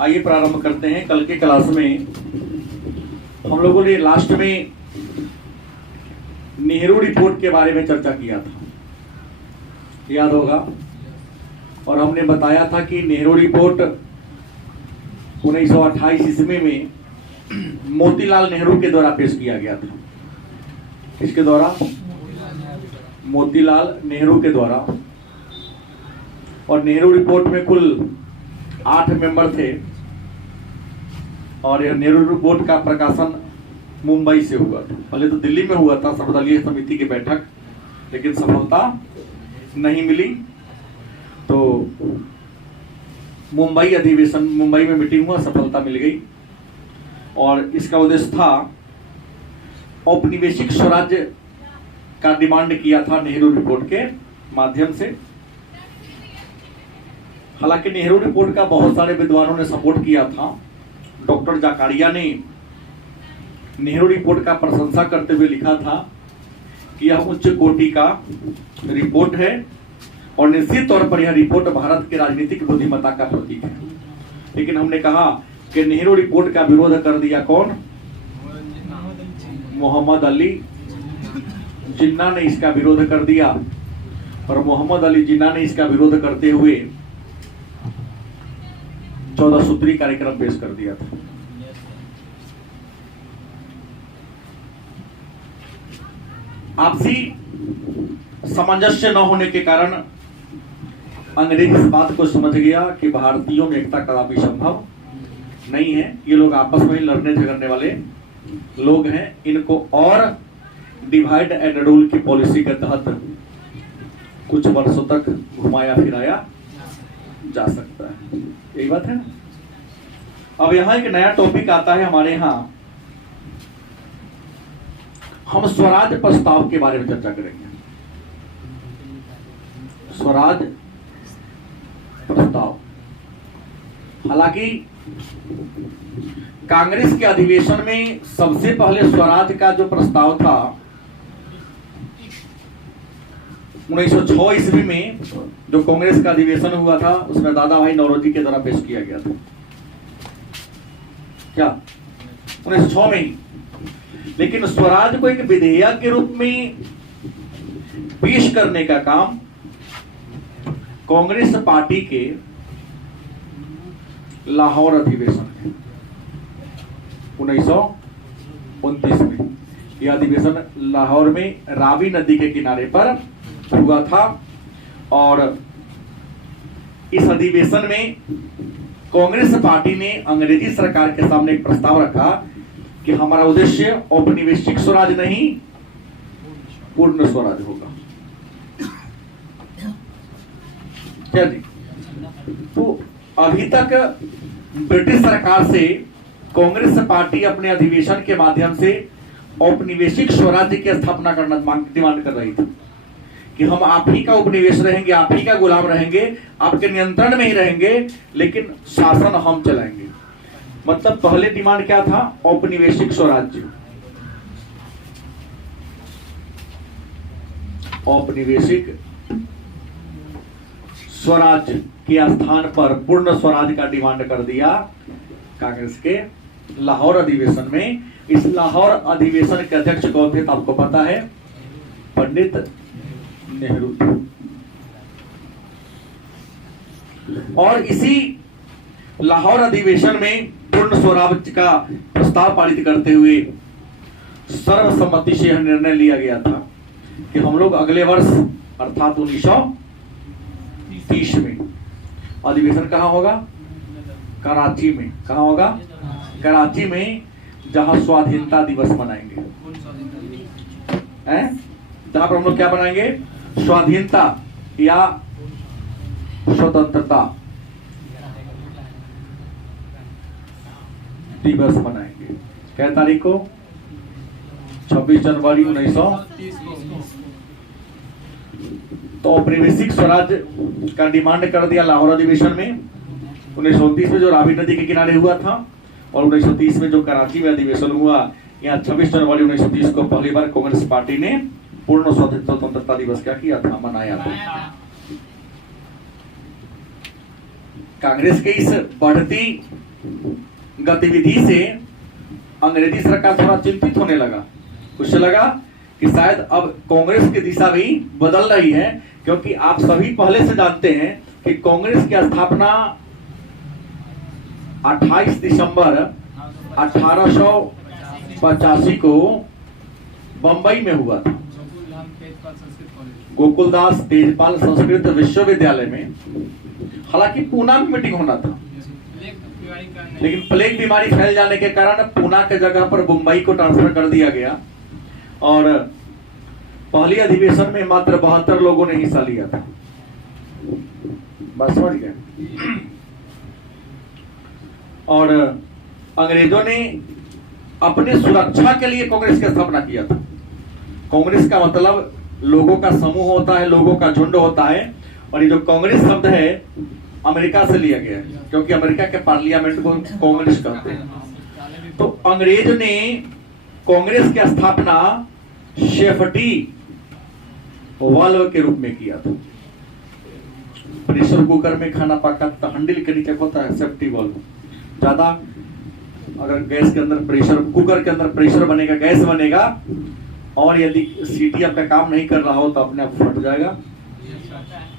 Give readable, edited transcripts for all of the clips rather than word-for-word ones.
आइए प्रारंभ करते हैं। कल के क्लास में हम लोगों ने लास्ट में नेहरू रिपोर्ट के बारे में चर्चा किया था, याद होगा। और हमने बताया था कि नेहरू रिपोर्ट 1928 ईस्वी में मोतीलाल नेहरू के द्वारा पेश किया गया था। किसके द्वारा? मोतीलाल नेहरू के द्वारा। और नेहरू रिपोर्ट में कुल 8 मेंबर थे और यह नेहरू रिपोर्ट का प्रकाशन मुंबई से हुआ था। पहले तो दिल्ली में हुआ था सर्वदलीय समिति की बैठक, लेकिन सफलता नहीं मिली। तो मुंबई अधिवेशन, मुंबई में मीटिंग हुआ, सफलता मिल गई। और इसका उद्देश्य था औपनिवेशिक स्वराज्य का डिमांड किया था नेहरू रिपोर्ट के माध्यम से। हालांकि नेहरू रिपोर्ट का बहुत सारे विद्वानों ने सपोर्ट किया था। डॉक्टर जाकारिया ने नेहरू रिपोर्ट का प्रशंसा करते हुए लिखा था कि यह उच्च कोटि का रिपोर्ट है और निश्चित तौर पर यह रिपोर्ट भारत के राजनीतिक बुद्धिमत्ता का प्रतीक है। लेकिन हमने कहा कि नेहरू रिपोर्ट का विरोध कर दिया कौन? मोहम्मद अली जिन्ना ने इसका विरोध कर दिया। और मोहम्मद अली जिन्ना ने इसका विरोध करते हुए 14 सूत्री कार्यक्रम पेश कर दिया था। आपसी सामंजस्य न होने के कारण अंग्रेज इस बात को समझ गया कि भारतीयों में एकता कदापि संभव नहीं है। ये लोग आपस में ही लड़ने झगड़ने वाले लोग हैं। इनको और डिवाइड एंड रूल की पॉलिसी के तहत कुछ वर्षों तक घुमाया फिराया जा सकता है। यही बात है ना। अब यहाँ एक नया टॉपिक आता है हमारे यहाँ। हम स्वराज प्रस्ताव के बारे में चर्चा करेंगे। स्वराज प्रस्ताव। हालांकि कांग्रेस के अधिवेशन में सबसे पहले स्वराज का जो प्रस्ताव था 1906 ईस्वी में जो कांग्रेस का अधिवेशन हुआ था, उसमें दादा भाई नौरोजी के द्वारा पेश किया गया था। क्या 1906 में ही। लेकिन स्वराज को एक विधेयक के रूप में पेश करने का काम कांग्रेस पार्टी के लाहौर अधिवेशन में 1929 में। यह अधिवेशन लाहौर में रावी नदी के किनारे पर हुआ था। और इस अधिवेशन में कांग्रेस पार्टी ने अंग्रेजी सरकार के सामने एक प्रस्ताव रखा कि हमारा उद्देश्य औपनिवेशिक स्वराज नहीं, पूर्ण स्वराज होगा। क्या जी? तो अभी तक ब्रिटिश सरकार से कांग्रेस पार्टी अपने अधिवेशन के माध्यम से औपनिवेशिक स्वराज्य की स्थापना करना डिमांड कर रही थी कि हम आप ही का उपनिवेश रहेंगे, आप ही का गुलाम रहेंगे, आपके नियंत्रण में ही रहेंगे, लेकिन शासन हम चलाएंगे। मतलब पहले डिमांड क्या था? औपनिवेशिक स्वराज्य। औपनिवेशिक स्वराज्य के स्थान पर पूर्ण स्वराज का डिमांड कर दिया कांग्रेस के लाहौर अधिवेशन में। इस लाहौर अधिवेशन के अध्यक्ष कौन थे? तो आपको पता है, पंडित नेहरू। और इसी लाहौर अधिवेशन में पूर्ण स्वराज का प्रस्ताव पारित करते हुए सर्वसम्मति से यह निर्णय लिया गया था कि हम लोग अगले वर्ष अर्थात 1930 में अधिवेशन कहाँ होगा? कराची में। कहाँ होगा? कराची में, जहां स्वाधीनता दिवस मनाएंगे। जहां पर हम लोग क्या बनाएंगे? स्वाधीनता या स्वतंत्रता दिवस मनाएंगे। क्या तारीख को? 26 जनवरी 1930। तो औपनिवेशिक स्वराज का डिमांड कर दिया लाहौर अधिवेशन में। 1929 में जो रावी नदी के किनारे हुआ था और 1930 में जो कराची में अधिवेशन हुआ, यहाँ 26 जनवरी 1930 को पहली बार कांग्रेस पार्टी ने पूर्ण स्वतंत्रता दिवस क्या किया था? मनाया था। कांग्रेस के इस बढ़ती गतिविधि से अंग्रेजी सरकार थोड़ा चिंतित होने लगा। उसे लगा कि शायद अब कांग्रेस की दिशा भी बदल रही है, क्योंकि आप सभी पहले से जानते हैं कि कांग्रेस की स्थापना 28 दिसंबर 1885 को बंबई में हुआ था, गोकुलदास तेजपाल संस्कृत विश्वविद्यालय में। हालांकि पूना में मीटिंग होना था, लेकिन प्लेग बीमारी फैल जाने के कारण पूना के जगह पर मुंबई को ट्रांसफर कर दिया गया और पहली अधिवेशन में मात्र 72 लोगों ने हिस्सा लिया था। बस समझ गए। और अंग्रेजों ने अपने सुरक्षा के लिए कांग्रेस की स्थापना किया था। कांग्रेस का मतलब लोगों का समूह होता है, लोगों का झुंड होता है। और ये जो कांग्रेस शब्द है अमेरिका से लिया गया है, क्योंकि अमेरिका के पार्लियामेंट को कांग्रेस कहते हैं। तो अंग्रेज ने कांग्रेस की स्थापना सेफ्टी वाल्व के रूप में किया था। प्रेशर कुकर में खाना पका तो हैंडल के नीचे होता है सेफ्टी वाल्व। ज्यादा अगर गैस के अंदर प्रेशर, कुकर के अंदर प्रेशर बनेगा, गैस बनेगा, और यदि सीटी आपका काम नहीं कर रहा हो तो अपने आप फट जाएगा,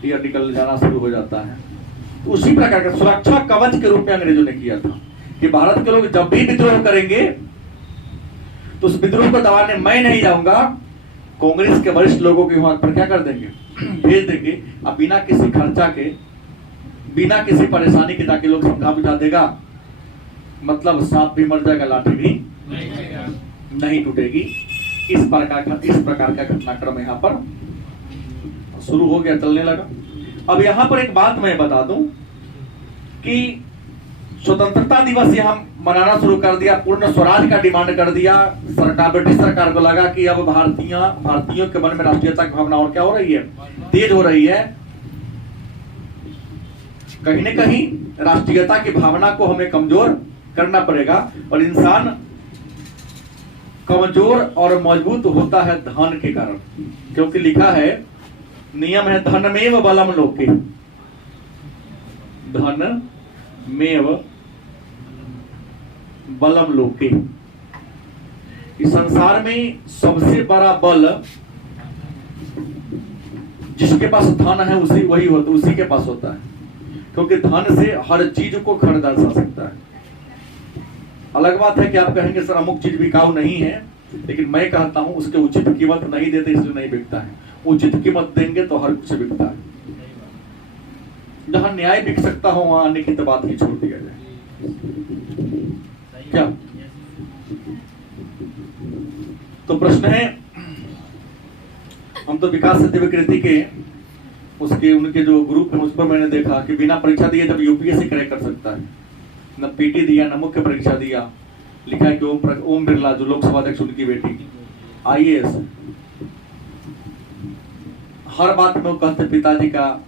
टीयर निकल जाना शुरू हो जाता है। तो उसी प्रकार का सुरक्षा कवच के रूप में अंग्रेजों ने किया था कि भारत के लोग जब भी विद्रोह करेंगे तो उस विद्रोह को दबाने मैं नहीं जाऊंगा, कांग्रेस के वरिष्ठ लोगों के वहां पर क्या कर देंगे, भेज देंगे। अब बिना किसी खर्चा के, बिना किसी परेशानी के जाके लोग समझा बुझा देगा, मतलब सांप भी मर जाएगा, लाठी भी नहीं टूटेगी। इस प्रकार का घटनाक्रम यहाँ पर शुरू हो गया, चलने लगा। अब यहाँ पर एक बात मैं बता दूं कि स्वतंत्रता दिवस यहाँ मनाना शुरू कर दिया, पूर्ण स्वराज का डिमांड कर दिया सरकार। ब्रिटिश सरकार को लगा कि अब भारतीयों के मन में राष्ट्रीयता की भावना और क्या हो रही है, तेज हो रही है। कहीं न कहीं राष्ट्रीयता की भावना को हमें कमजोर करना पड़ेगा, और इंसान कमजोर और मजबूत होता है धन के कारण, क्योंकि लिखा है, नियम है, धनमेव बलम लोके, धनमेव बलम लोके। इस संसार में सबसे बड़ा बल जिसके पास धन है उसी के पास होता है, क्योंकि धन से हर चीज को खरीदा जा सकता है। अलग बात है कि आप कहेंगे सर अमुक चीज बिकाऊ नहीं है, लेकिन मैं कहता हूं उसके उचित कीमत नहीं देते इसलिए नहीं बिकता है। उचित कीमत देंगे तो हर कुछ बिकता है। जहां न्याय बिक सकता हो वहां आने की तो बात ही छोड़ दिया जाए। क्या तो प्रश्न है, हम तो विकास सत्य विकृति के उनके जो ग्रुप है उस पर मैंने देखा कि बिना परीक्षा दिए जब यूपीएससी क्रैक कर सकता है, न पीटी दिया न मुख्य परीक्षा दिया। लिखा है कि ओम बिरला जो लोकसभा अध्यक्ष उनकी बेटी आईएएस, हर बात में वो कहते पिताजी का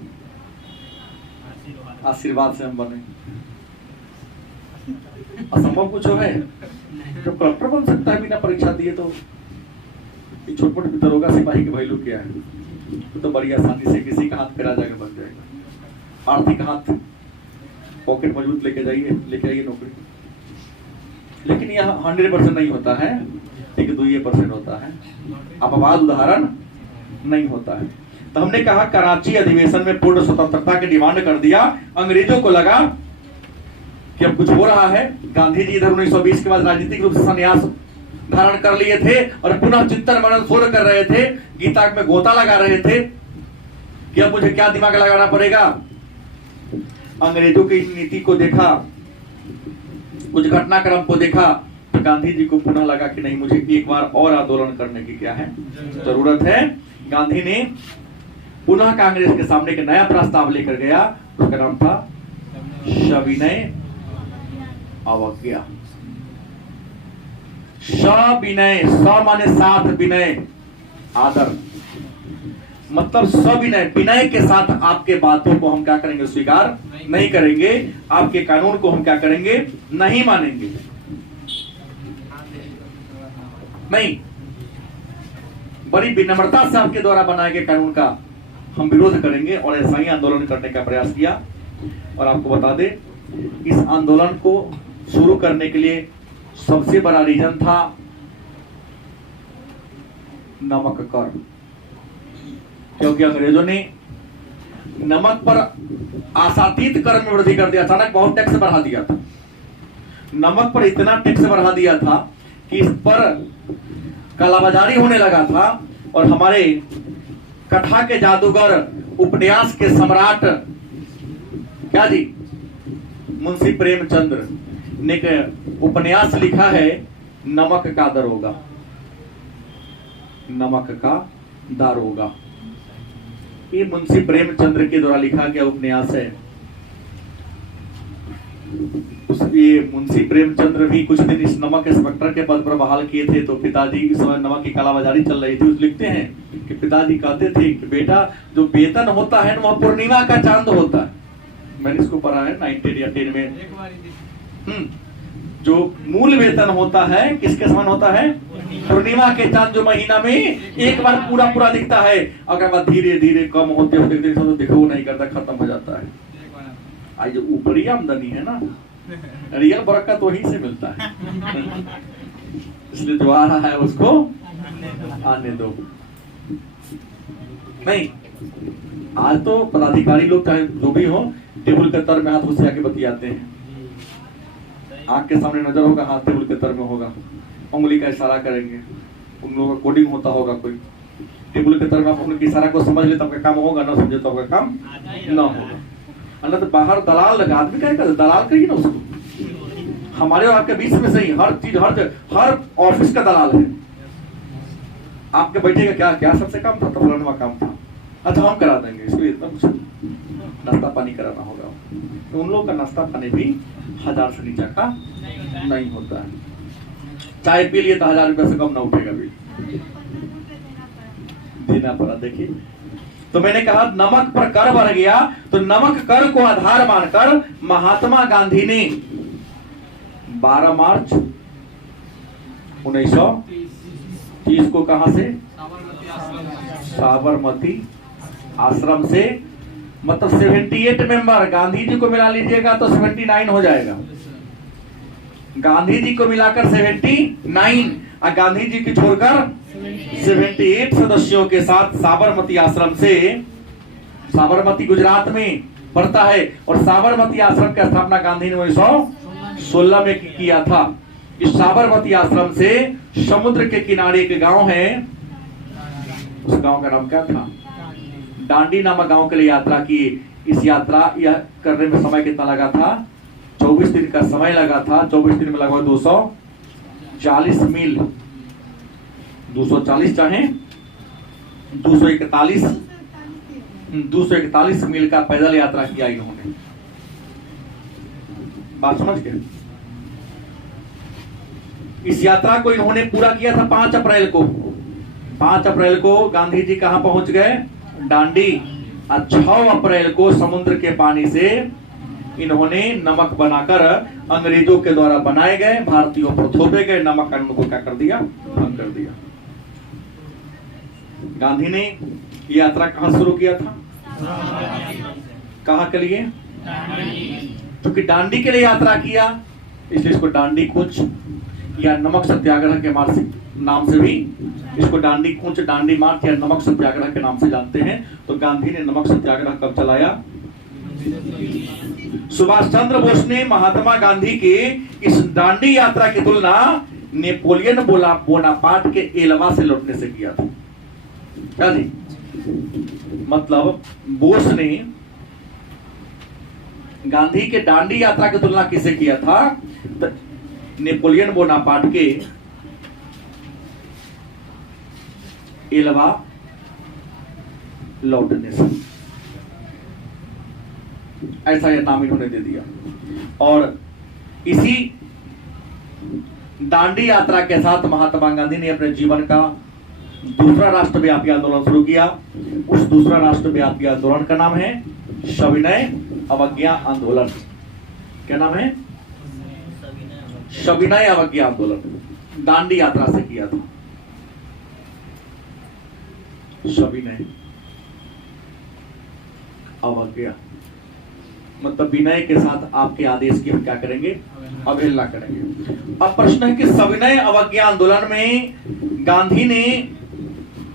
आशीर्वाद से हम बने। असंभव कुछ है, जो कलेक्टर बन सकता है बिना परीक्षा दिए, तो छोटे मोटे दरोगा सिपाही के वैल्यू क्या है, तो बड़ी आसानी से किसी का हाथ फेरा जाकर बन जाएगा। आर्थिक हाथ पॉकेट मजबूत लेके आइए नौकरी। लेकिन यह 100% नहीं होता है, लेकिन 2% होता है, अपवाद उदाहरण नहीं होता है। तो हमने कहा कराची अधिवेशन में पूर्ण स्वतंत्रता की डिमांड कर दिया। अंग्रेजों को लगा कि अब कुछ हो रहा है। गांधी जी इधर 1920 के बाद राजनीतिक रूप से संन्यास धारण कर लिए थे और पुनः चिंतन मनन शोध कर रहे थे, गीता में गोता लगा रहे थे कि अब मुझे क्या दिमाग लगाना पड़ेगा। अंग्रेजों की नीति को देखा, कुछ घटनाक्रम को देखा, तो गांधी जी को पुनः लगा कि नहीं, मुझे एक बार और आंदोलन करने की क्या है जरूरत है। गांधी ने पुनः कांग्रेस के सामने एक नया प्रस्ताव लेकर गया, उसका नाम था सविनय अवज्ञा। सविनय, स माने साथ, विनय आदर, मतलब सविनय, विनय के साथ आपके बातों को हम क्या करेंगे, स्वीकार नहीं करेंगे। आपके कानून को हम क्या करेंगे, नहीं मानेंगे। नहीं, बड़ी विनम्रता से आपके द्वारा बनाए गए कानून का हम विरोध करेंगे, और ऐसा ही आंदोलन करने का प्रयास किया। और आपको बता दें, इस आंदोलन को शुरू करने के लिए सबसे बड़ा रीजन था नमक कर, क्योंकि अंग्रेजों ने नमक पर आशातीत कर में वृद्धि कर दिया। अचानक बहुत टैक्स बढ़ा दिया था, नमक पर इतना टैक्स बढ़ा दिया था कि इस पर कालाबाजारी होने लगा था। और हमारे कथा के जादूगर, उपन्यास के सम्राट क्या जी, मुंशी प्रेमचंद्र ने एक उपन्यास लिखा है, नमक का दरोगा। नमक का दारोगा, ये मुंशी प्रेमचंद्र के द्वारा लिखा गया उपन्यास है। ये मुंशी प्रेमचंद्र भी कुछ दिन इस नमक इंस्पेक्टर के पद पर बहाल किए थे। तो पिताजी, इस समय नमक की कालाबाजारी चल रही थी, लिखते हैं कि पिताजी कहते थे कि बेटा जो वेतन होता है वह पूर्णिमा का चांद होता है। मैंने इसको पढ़ा है 9 या 10 में। जो मूल वेतन होता है किसके समान होता है? पूर्णिमा के चांद, जो महीना में एक बार पूरा पूरा दिखता है, अगर वह धीरे धीरे कम होते होते दिखो नहीं करता, खत्म हो जाता है। आज जो ऊपरी आमदनी है ना, रियल बरकत वहीं से मिलता है। इसलिए जो आ रहा है उसको आने दो। नहीं, आज तो पदाधिकारी लोग चाहे जो भी हो, टेबल के तर में हाथ घुस के बतियाते हैं। आंख के सामने नजर होगा, हाथ टेबल के तर में होगा, उंगली का इशारा करेंगे, उन लोगों का कोडिंग होता होगा। कोई टेबल के तर में आप उनके इशारा को समझ ले तो आपका काम होगा, ना समझे तो आपका काम ना होगा। अन्यथा बाहर दलाल लगा, आदमी क्या करे, दलाल कहिए ना उसको। हमारे और आपके बीच में सही हर चीज, हर ऑफिस का दलाल है। आपके बैठे का क्या क्या सबसे काम था, फलाना काम था, अच्छा हम करा देंगे, इसलिए इतना कुछ नाश्ता पानी कराना होगा। तो उन लोगों का नाश्ता पानी भी 1000 से नीचे का नहीं होता है। चाय पी लिए तो 1000 रुपए से कम ना उठेगा, बिल देना पड़ा। देखिए, तो मैंने कहा नमक पर कर बढ़ गया, तो नमक कर को आधार मानकर महात्मा गांधी ने 12 मार्च 1930 को कहां से? साबरमती आश्रम से, मतलब 78 मेंबर, गांधी जी को मिला लीजिएगा तो 79 हो जाएगा। गांधी जी को मिलाकर 79 और गांधी जी की छोड़कर 78 सदस्यों के साथ साबरमती आश्रम से, साबरमती गुजरात में पड़ता है, और साबरमती आश्रम की स्थापना गांधी ने 1916 में किया था। इस साबरमती आश्रम से समुद्र के किनारे एक गांव है, उस गांव का नाम क्या था? डांडी नामक गांव के लिए यात्रा की। इस यात्रा यह करने में समय कितना लगा था? 24 दिन का समय लगा था। 24 दिन में लगभग 240 मील, 240 चाहे 241 मील का पैदल यात्रा किया इन्होंने। बात समझ गए? इस यात्रा को इन्होंने पूरा किया था 5 अप्रैल को। 5 अप्रैल को गांधी जी कहां पहुंच गए? डांडी। 6 अप्रैल को समुद्र के पानी से इन्होंने नमक बनाकर अंग्रेजों के द्वारा बनाए गए, भारतीयों पर थोपे गए नमक कानून को क्या कर दिया? भंग कर दिया। गांधी ने यह यात्रा कहां शुरू किया था? कहां के लिए? क्योंकि डांडी के लिए यात्रा किया, इसलिए इसको डांडी कूच या नमक सत्याग्रह के नाम से भी इसको डांडी कूच, डांडी मार्च या नमक सत्याग्रह के नाम से जानते हैं। तो गांधी ने नमक सत्याग्रह कब चलाया? सुभाष चंद्र बोस ने महात्मा गांधी के इस दांडी यात्रा की तुलना नेपोलियन बोनापार्ट के एलवा से लौटने से किया था। क्या जी? मतलब बोस ने गांधी के दांडी यात्रा की तुलना किससे किया था? तो नेपोलियन बोनापार्ट के एलवा लौटने से, ऐसा यह नाम इन्होंने दे दिया। और इसी दांडी यात्रा के साथ महात्मा गांधी ने अपने जीवन का दूसरा राष्ट्रव्यापी आंदोलन शुरू किया। उस दूसरा राष्ट्रव्यापी आंदोलन का नाम है सविनय अवज्ञा आंदोलन। क्या नाम है? सविनय अवज्ञा आंदोलन। दांडी यात्रा से किया था सविनय अवज्ञा। मतलब विनय के साथ आपके आदेश की हम क्या करेंगे, अवहेलना करेंगे। अब प्रश्न है कि सविनय अवज्ञा आंदोलन में गांधी ने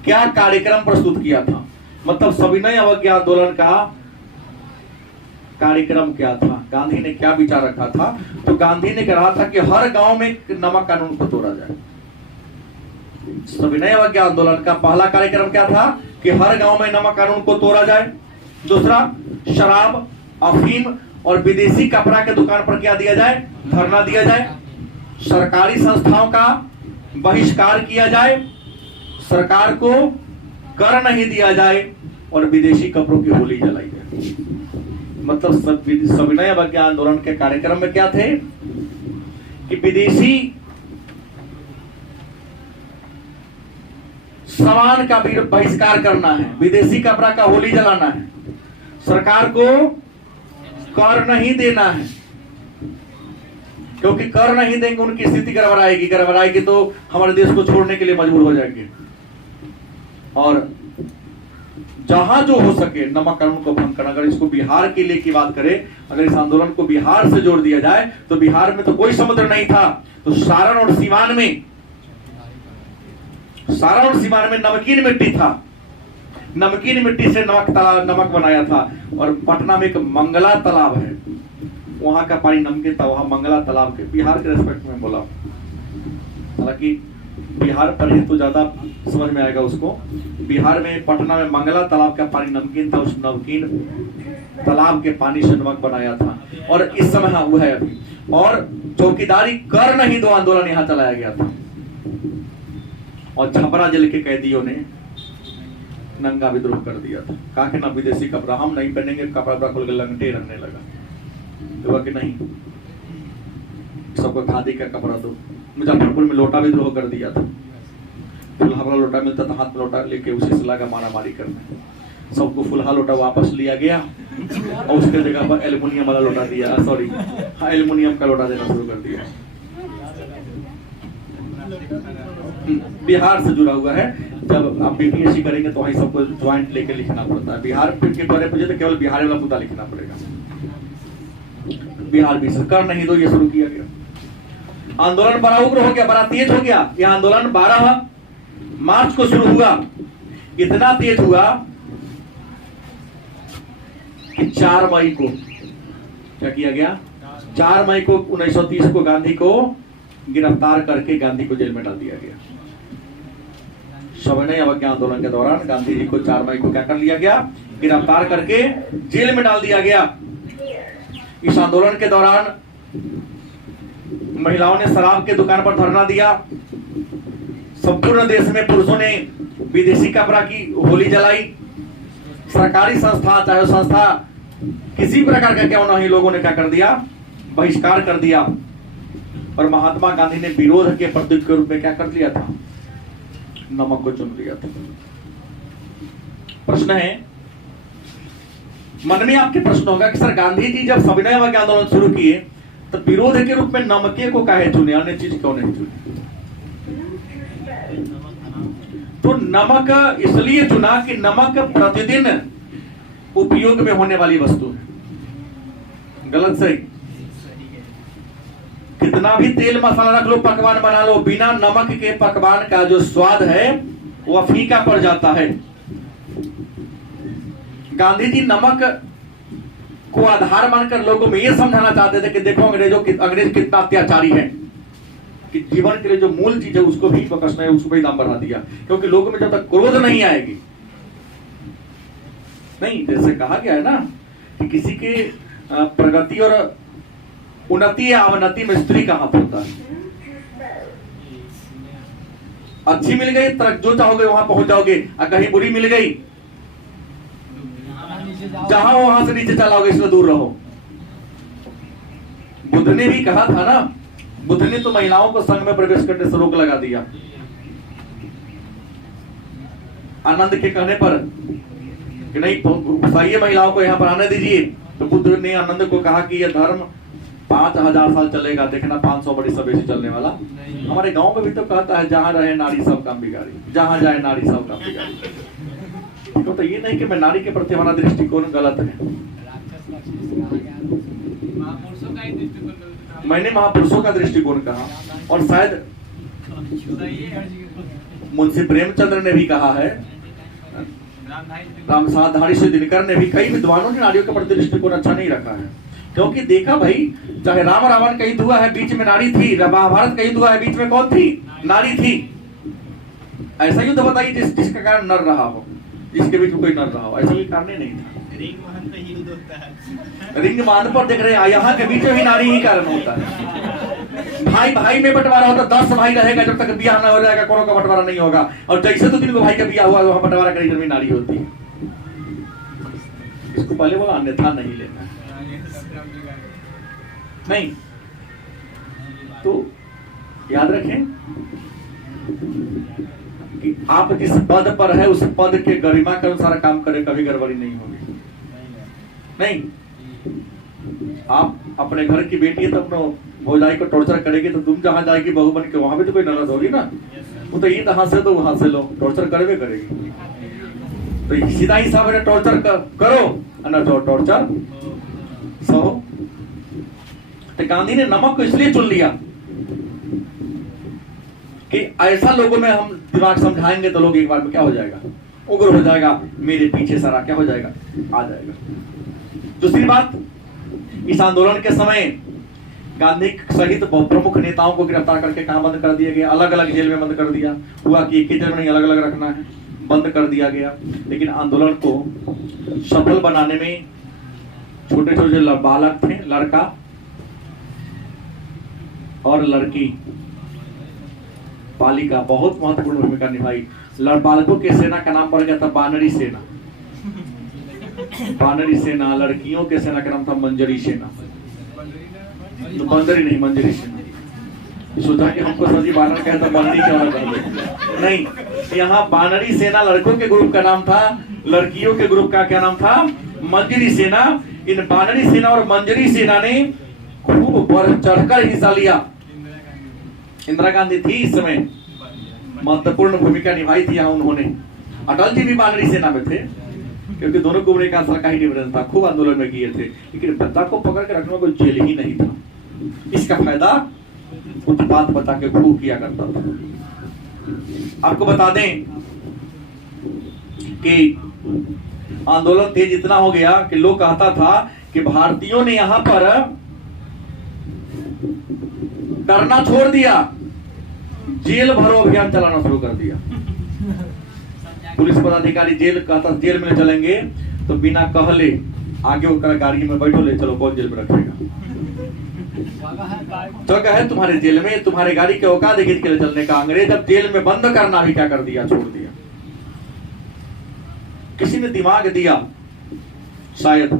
क्या कार्यक्रम प्रस्तुत किया था, मतलब सविनय अवज्ञा आंदोलन का कार्यक्रम क्या था, गांधी ने क्या विचार रखा था। तो गांधी ने कहा था कि हर गांव में नमक कानून को तोड़ा जाए। सविनय अवज्ञा आंदोलन का पहला कार्यक्रम क्या था कि हर गांव में नमक कानून को तोड़ा जाए। दूसरा, शराब, अफीम और विदेशी कपड़ा के दुकान पर क्या दिया जाए, धरना दिया जाए। सरकारी संस्थाओं का बहिष्कार किया जाए, सरकार को कर नहीं दिया जाए और विदेशी कपड़ों की होली जलाई जाए। मतलब सविनय अवज्ञा आंदोलन के कार्यक्रम में क्या थे कि विदेशी सामान का भी बहिष्कार करना है, विदेशी कपड़ा का होली जलाना है, सरकार को कर नहीं देना है, क्योंकि कर नहीं देंगे उनकी स्थिति गड़बड़ाएगी तो हमारे देश को छोड़ने के लिए मजबूर हो जाएंगे। और जहां जो हो सके नमक कानून को भंग करना। अगर इसको बिहार के लिए की बात करें, अगर इस आंदोलन को बिहार से जोड़ दिया जाए तो बिहार में तो कोई समुद्र नहीं था, तो सारण और सीवान में नमकीन मिट्टी था, नमकीन मिट्टी से नमक बनाया था। और पटना में एक मंगला तालाब है, वहां का पानी नमकीन था, वहां मंगला तालाब के, बिहार के रेस्पेक्ट में बोला। हालांकि बिहार पर ही तो ज्यादा समझ में आएगा उसको। बिहार में पटना में मंगला तालाब का पानी नमकीन था, उस नमकीन तालाब के पानी से नमक बनाया था। और इस समय हाँ वो है अभी। और चौकीदारी कर नहीं दो आंदोलन यहाँ चलाया गया था और छपरा जेल के कैदियों ने नंगा विद्रोह कर दिया था। कहा कि ना विदेशी कपड़ा हम नहीं पहनेंगे, कपड़ा खोल के लंगटे रखने लगा। तो कि नहीं, सबको खादी का कपड़ा दो। मुजफ्फरपुर में लोटा विद्रोह कर दिया था, फुलहा वाला लोटा मिलता था, हाथ में लोटा लेके उसी से लगा मारा मारी करने। सबको फुलहा लोटा वापस लिया गया और उसके जगह पर एल्युमिनियम वाला लोटा दिया, सॉरी हाँ एल्युमिनियम का लोटा देना शुरू कर दिया। बिहार से जुड़ा हुआ है। जब आप बीपीएससी करेंगे तो वही सबको ज्वाइंट लेके लिखना पड़ता है। बिहार के बारे में तो केवल बिहार वाला मुद्दा लिखना पड़ेगा। बिहार भी कर नहीं दो, ये शुरू किया गया। आंदोलन बड़ा उग्र हो गया, बड़ा तेज हो गया। यह आंदोलन 12 मार्च को शुरू हुआ। इतना तेज हुआ कि 4 मई को क्या किया गया, 4 मई को 1930 को गांधी को गिरफ्तार करके गांधी को जेल में डाल दिया गया। सविनय अवज्ञा आंदोलन के दौरान गांधी जी को 4 मई को क्या कर लिया गया, गिरफ्तार करके जेल में डाल दिया गया। इस आंदोलन के दौरान महिलाओं ने शराब के दुकान पर धरना दिया। संपूर्ण देश में पुरुषों ने विदेशी कपड़ा की होली जलाई। सरकारी संस्था चाहे संस्था किसी प्रकार का क्यों नहीं, लोगों ने क्या कर दिया, बहिष्कार कर दिया। और महात्मा गांधी ने विरोध के प्रतीक के रूप में क्या कर लिया था, नमक को चुन लिया था। प्रश्न है, मन में आपके प्रश्न होगा कि सर गांधी जी जब सविनय अवज्ञा आंदोलन शुरू किए तो विरोध के रूप में नमके को काहे चुने, अन्य चीज क्यों नहीं चुनी? तो नमक इसलिए चुना कि नमक प्रतिदिन उपयोग में होने वाली वस्तु है। गलत सही? कितना भी तेल मसाला रख लो, पकवान बना लो, बिना नमक के पकवान का जो स्वाद है वह फीका पड़ जाता है। गांधी जी नमक को आधार मानकर लोगों में यह समझाना चाहते थे कि देखो अंग्रेज कितना अत्याचारी है, कि जीवन के लिए जो मूल चीज है उसको भी बकसना है, उसको भी दाम बढ़ा दिया। क्योंकि लोगों में जब तक क्रोध नहीं आएगी, नहीं जैसे कहा गया है ना कि किसी के प्रगति और उन्नति या अवनति में स्त्री का हाथ होता है। अच्छी मिल गई जो चाहोगे वहां पहुंच जाओगे, और कहीं बुरी मिल गई जहां वहां से नीचे चलाओगे, इसलिए दूर रहो। बुद्ध ने भी कहा था ना, बुद्ध ने तो महिलाओं को संघ में प्रवेश करने से रोक लगा दिया। आनंद के कहने पर कि नहीं घुसाइए महिलाओं को, यहां पर आने दीजिए, तो बुद्ध ने आनंद को कहा कि यह धर्म 5000 साल चलेगा, देखना 500 बड़ी सब ऐसे चलने वाला। हमारे गांव में भी तो कहता है जहां रहे नारी सब काम बिगाड़ी, जहां जाए नारी सब काम बिगाड़ी। तो ये नहीं कि मैं नारी के प्रति हमारा दृष्टिकोण गलत है, मैंने महापुरुषों का दृष्टिकोण कहा, और शायद मुंशी प्रेमचंद्र ने भी कहा है, रामसाधारी से दिनकर ने भी, कई विद्वानों ने नारियों के प्रति दृष्टिकोण अच्छा नहीं रखा है। क्योंकि देखा भाई, चाहे राम रावण का युद्ध हुआ है, बीच में नारी थी, महाभारत का युद्ध हुआ है, बीच में कौन थी? नारी थी। ऐसा युद्ध बताइए जिसका कारण नर रहा हो, जिसके बीच में कोई नर रहा हो, ऐसा कोई कारण नहीं था। रिंग बांध पर देख रहे हैं, यहाँ के बीच में भी नारी ही कारण होता है। भाई भाई में बंटवारा होता, 10 भाई रहेगा, जब तक ब्याह ना हो जाएगा कोनो का बंटवारा नहीं होगा। और जैसे तो 3 भाई का ब्याह हुआ, वहां बंटवारा करी जमीन नारी होती है। इसको पहले बोला अन्यथा नहीं लेना, नहीं तो याद रखें कि आप जिस पद पर है उस पद के गरिमा के अनुसार काम करें, कभी गड़बड़ी नहीं होगी। नहीं, आप अपने घर की बेटी है तो अपना भौजाई को टॉर्चर करेगी, तो तुम जहां जाएगी बहू बन के, वहां भी तो कोई ननद होगी ना। वो तो ये हाथ से तो वहां से लो, टॉर्चर करवे करेगी। तो सीधा हिसाब है, टॉर्चर करो ना, टॉर्चर सहो। तो गांधी ने नमक को इसलिए चुन लिया कि ऐसा लोगों में हम दिमाग समझाएंगे तो लोग एक बार में क्या हो जाएगा, उग्र हो जाएगा, मेरे पीछे सारा क्या हो जाएगा, आ जाएगा। दूसरी बात, इस आंदोलन के समय गांधी सहित प्रमुख नेताओं को गिरफ्तार करके कहां बंद कर दिया गया? अलग अलग जेल में बंद कर दिया। हुआ कि एक ही जेल में नहीं, अलग अलग रखना है, बंद कर दिया गया। लेकिन आंदोलन को सफल बनाने में छोटे छोटे जो बालक थे, लड़का और लड़की, बालिका बहुत महत्वपूर्ण भूमिका निभाई। बालकों के सेना का नाम पड़ गया था बानरी सेना। बानरी सेना, लड़कियों के सेना का नाम था मंजरी सेना। तो बंदरी नहीं, मंजरी सेना। सोचा कि हमको सजी बानर कहे तो बंदी क्या होगा, नहीं, यहाँ बानरी सेना लड़कों के ग्रुप का नाम था, लड़कियों के ग्रुप का क्या नाम था? मंजरी सेना। इन बानरी सेना और मंजरी सेना ने खूब बढ़ चढ़कर हिस्सा लिया। इंदिरा गांधी थी इस समय, महत्वपूर्ण भूमिका निभाई थी यहाँ उन्होंने। अटल जी भी बानरी सेना में थे, क्योंकि दोनों को उम्र का ही डिफरेंस था, खूब आंदोलन में किए थे। लेकिन बच्चा को पकड़ के रखने को जेल ही नहीं था। इसका फायदा उत्पात बता के खूब किया करता था। आपको बता दें कि आंदोलन तेज इतना हो गया कि लोग कहता था कि भारतीयों ने यहां पर डरना छोड़ दिया, जेल भरो अभियान चलाना शुरू कर दिया। पुलिस पदाधिकारी जेल कहता, जेल में चलेंगे तो बिना कहले आगे होकर गाड़ी में बैठो, ले चलो, कौन जेल में रखेगा? जगह है तुम्हारे जेल में, तुम्हारे गाड़ी के औकात है के लिए चलने का। अंग्रेज अब जेल में बंद करना भी क्या कर दिया, छोड़ दिया। किसी ने दिमाग दिया, शायद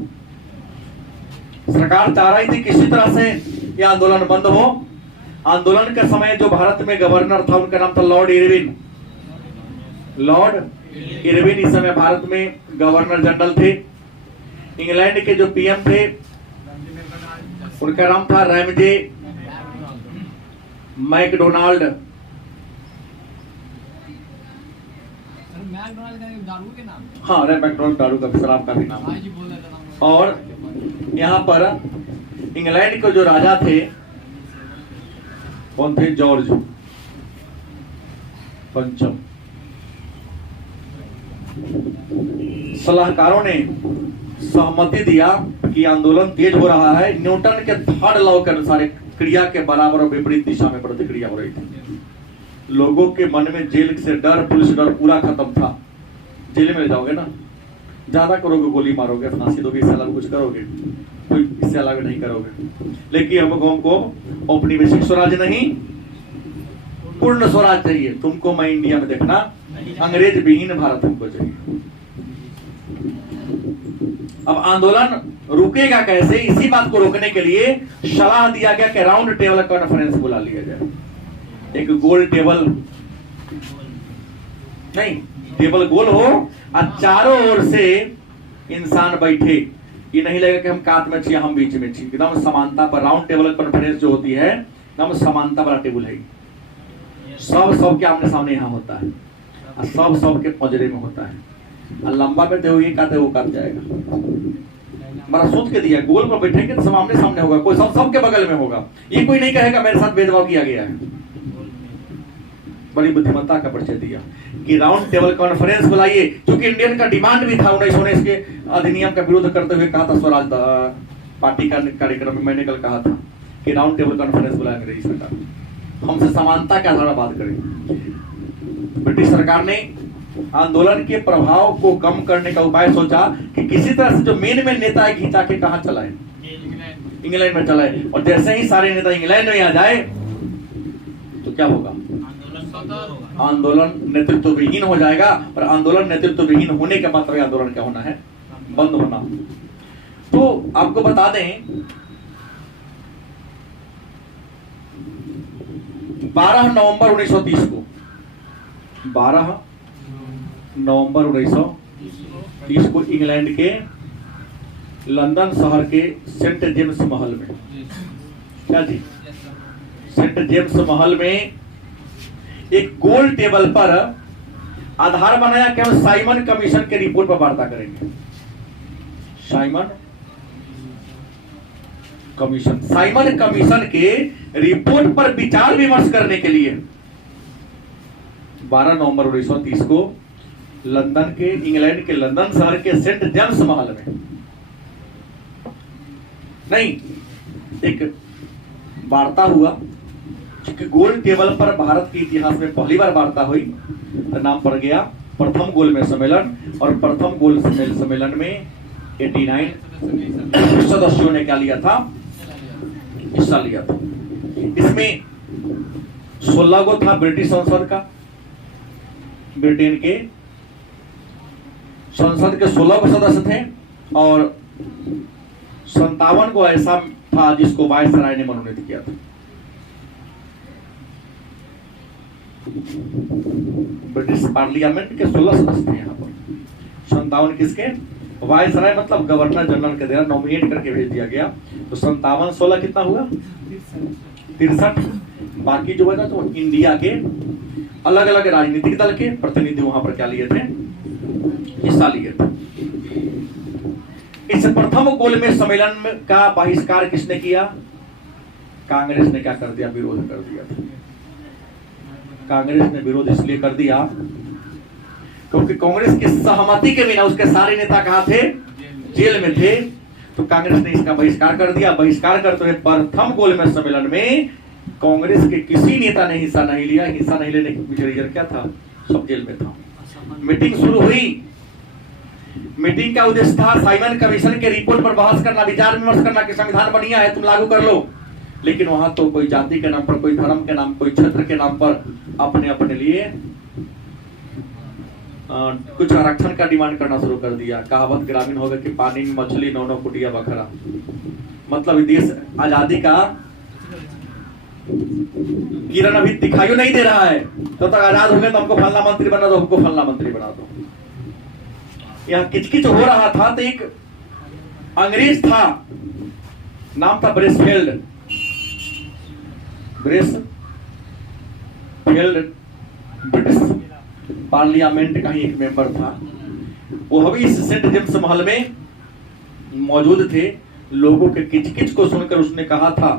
सरकार चाह रही थी किसी तरह से यह आंदोलन बंद हो। आंदोलन के समय जो भारत में गवर्नर था उनका नाम था लॉर्ड इरविन। लॉर्ड इरविन इस समय भारत में गवर्नर जनरल थे। इंग्लैंड के जो पीएम थे उनका नाम था रैमजे मैकडोनाल्ड। हाँ, मैकडोनाल्ड दारू का, शराब का भी नाम। और यहाँ पर इंग्लैंड के जो राजा थे कौन थे? जॉर्ज पंचम। सलाहकारों ने सहमति दिया कि आंदोलन तेज हो रहा है। न्यूटन के थर्ड लॉ के अनुसार क्रिया के बराबर और विपरीत दिशा में प्रतिक्रिया हो रही थी। लोगों के मन में जेल से डर, पुलिस डर पूरा खत्म था। जेल में ले जाओगे ना, ज्यादा करोगे, गोली मारोगे, फांसी दोगे, इससे अलग कुछ करोगे, कोई इससे अलग नहीं करोगे। लेकिन हमको औपनिवेशिक स्वराज नहीं, पूर्ण स्वराज चाहिए। तुमको मैं इंडिया में देखना, अंग्रेज विहीन भारत हमको चाहिए। अब आंदोलन रुकेगा कैसे? इसी बात को रोकने के लिए सलाह दिया गया कि राउंड टेबल कॉन्फ्रेंस बुला लिया जाए। एक गोल टेबल नहीं, टेबल गोल हो और चारों ओर से इंसान बैठे। ये नहीं लगेगा कि हम कात में छी, हम बीच में छी। एकदम समानता पर राउंड टेबल कॉन्फ्रेंस जो होती है, एकदम समानता वाला टेबल है। सब के आमने सामने यहाँ होता है और सब के पंजरे में होता है। और लंबा में दे, ये काते वो काट जाएगा, हमारा सोच के दिया है, गोल पर बैठेंगे तो सामने सामने होगा, कोई सबके बगल में होगा। ये कोई नहीं कहेगा मेरे साथ भेदभाव किया गया है। बड़ी बुद्धिमत्ता का परिचय दिया कि राउंड टेबल कॉन्फ्रेंस बुलाइए, क्योंकि इंडियन का डिमांड भी था 1919 के अधिनियम का विरोध करते हुए कहा था स्वराज पार्टी का कार्यक्रम में, मैंने कल कहा था कि राउंड टेबल कॉन्फ्रेंस बुलाएंगे रही सरकार, हमसे समानता के आधार पर बात करें। ब्रिटिश सरकार ने आंदोलन के प्रभाव को कम करने का उपाय सोचा कि किसी तरह से जो मेन नेता है खींचा के कहां चलाए, इंग्लैंड में चलाए। और जैसे ही सारे नेता इंग्लैंड में आ जाए तो क्या होगा, आंदोलन नेतृत्व विहीन हो जाएगा। और आंदोलन नेतृत्व विहीन होने का मतलब आंदोलन क्या होना है, बंद होना। तो आपको बता दें 12 नवंबर 1930 को, 12 नवंबर 1930 को इंग्लैंड के लंदन शहर के सेंट जेम्स महल में, क्या जी, सेंट जेम्स महल में एक गोल टेबल पर आधार बनाया कि हम साइमन कमीशन के रिपोर्ट पर वार्ता करेंगे। साइमन कमीशन के रिपोर्ट पर विचार विमर्श करने के लिए 12 नवंबर 1930 को लंदन के, इंग्लैंड के लंदन शहर के सेंट जेम्स महल में नहीं, एक वार्ता हुआ। गोल टेबल पर भारत के इतिहास में पहली बार वार्ता हुई, नाम पड़ गया प्रथम गोलमेज सम्मेलन। और प्रथम गोलमेज सम्मेलन में 89 सदस्यों ने क्या लिया था, हिस्सा लिया था। इसमें 16 गो था ब्रिटिश संसद का, ब्रिटेन के संसद के 16 गो सदस्य थे, और 57 को ऐसा था जिसको वायसराय ने मनोनीत किया था। ब्रिटिश पार्लियामेंट के 16 सदस्य थे यहाँ पर, 57 किसके, वायसराय मतलब गवर्नर जनरल के द्वारा नॉमिनेट करके भेज दिया गया। तो 57 16 कितना हुआ, 63। बाकी जो बचा तो इंडिया के अलग अलग राजनीतिक दल के प्रतिनिधि वहां पर क्या लिए थे, हिस्सा लिए थे। इस प्रथम गोलमेज सम्मेलन का बहिष्कार किसने किया, कांग्रेस ने क्या कर दिया, विरोध कर दिया था। कांग्रेस ने विरोध इसलिए कर दिया क्योंकि कांग्रेस की सहमति के बिना उसके सारे नेता कहां थे, जेल में थे। तो कांग्रेस ने इसका बहिष्कार कर दिया। बहिष्कार करते हुए प्रथम गोलमेज सम्मेलन में कांग्रेस के किसी नेता ने हिस्सा नहीं लिया। हिस्सा नहीं लेने के पीछे रीजन क्या था, सब जेल में था। मीटिंग शुरू हुई, मीटिंग का उद्देश्य था साइमन कमीशन के रिपोर्ट पर बहस करना, विचार विमर्श करना कि संविधान बढ़िया है, तुम लागू कर लो। लेकिन वहां तो कोई जाति के नाम पर, कोई धर्म के नाम, कोई क्षेत्र के नाम पर अपने अपने लिए कुछ आरक्षण का डिमांड करना शुरू कर दिया। कहावत ग्रामीण होगा कि पानी में मछली 9 कुटिया बकरा, मतलब देश आजादी का किरण अभी दिखाई नहीं दे रहा है। तो तक आजाद हो गए तो हमको फलना मंत्री बना दो, हमको फलना मंत्री बना दो। यहाँ किचकिच हो रहा था। तो एक अंग्रेज था, नाम था ब्रेसफील्ड, ब्रिटिश पार्लियामेंट का ही एक मेंबर था। वो अभी इस सेंट जेम्स महल में मौजूद थे। लोगों के किचकिच को सुनकर उसने कहा था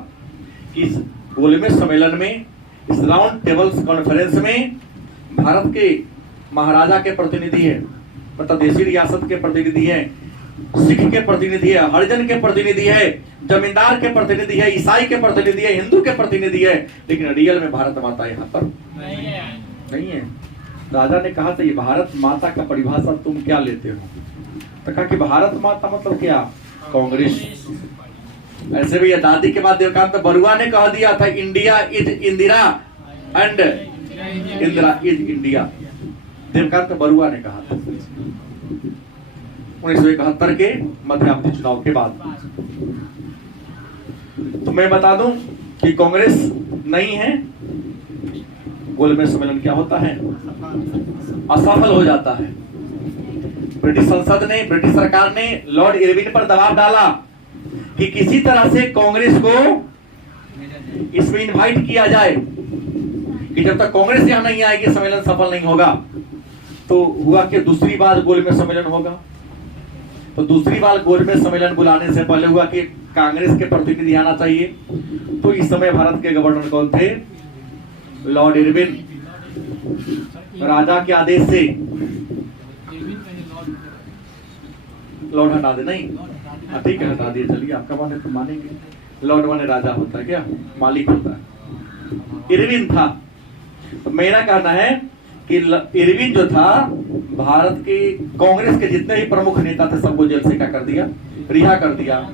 कि इस गोलमेज सम्मेलन में, इस राउंड टेबल कॉन्फ्रेंस में भारत के महाराजा के प्रतिनिधि है, मतलब देशी रियासत के प्रतिनिधि है, सिख के प्रतिनिधि है, हरिजन के प्रतिनिधि है, जमींदार के प्रतिनिधि है, ईसाई के प्रतिनिधि है, हिंदू के प्रतिनिधि है। लेकिन रियल में भारत माता यहाँ पर नहीं है। राजा ने कहा था ये भारत माता का परिभाषा तुम क्या लेते हो। तो कहा कि भारत माता मतलब क्या, कांग्रेस। ऐसे भी दादी के बाद देवकांत बरुआ ने कह दिया था India is Indira and Indira is India. Devkant Barua ने कहा था 1971 के मध्यावधि चुनाव के बाद। तो मैं बता दूं कि कांग्रेस नहीं है, गोलमेज सम्मेलन क्या होता है, असफल हो जाता है। ब्रिटिश संसद ने, ब्रिटिश सरकार ने लॉर्ड इरविन पर दबाव डाला कि किसी तरह से कांग्रेस को इसमें इनवाइट किया जाए कि जब तक कांग्रेस यहां नहीं आएगी सम्मेलन सफल नहीं होगा। तो हुआ कि दूसरी बार गोलमेज सम्मेलन होगा। तो दूसरी बार गोलमेज सम्मेलन बुलाने से पहले हुआ कि कांग्रेस के प्रतिनिधि आना चाहिए। तो इस समय भारत के गवर्नर कौन थे? Lord Irwin. राजा के आदेश से लॉर्ड हटा दे, नहीं ठीक है हटा दिए, चलिए आपका माने तो मानेंगे। लॉर्ड माने राजा होता है क्या? मालिक होता है। इरविन था। तो मेरा कहना है कि इरविन जो था भारत के कांग्रेस के जितने भी प्रमुख नेता थे सबको जेल से क्या कर दिया? रिहा कर दिया।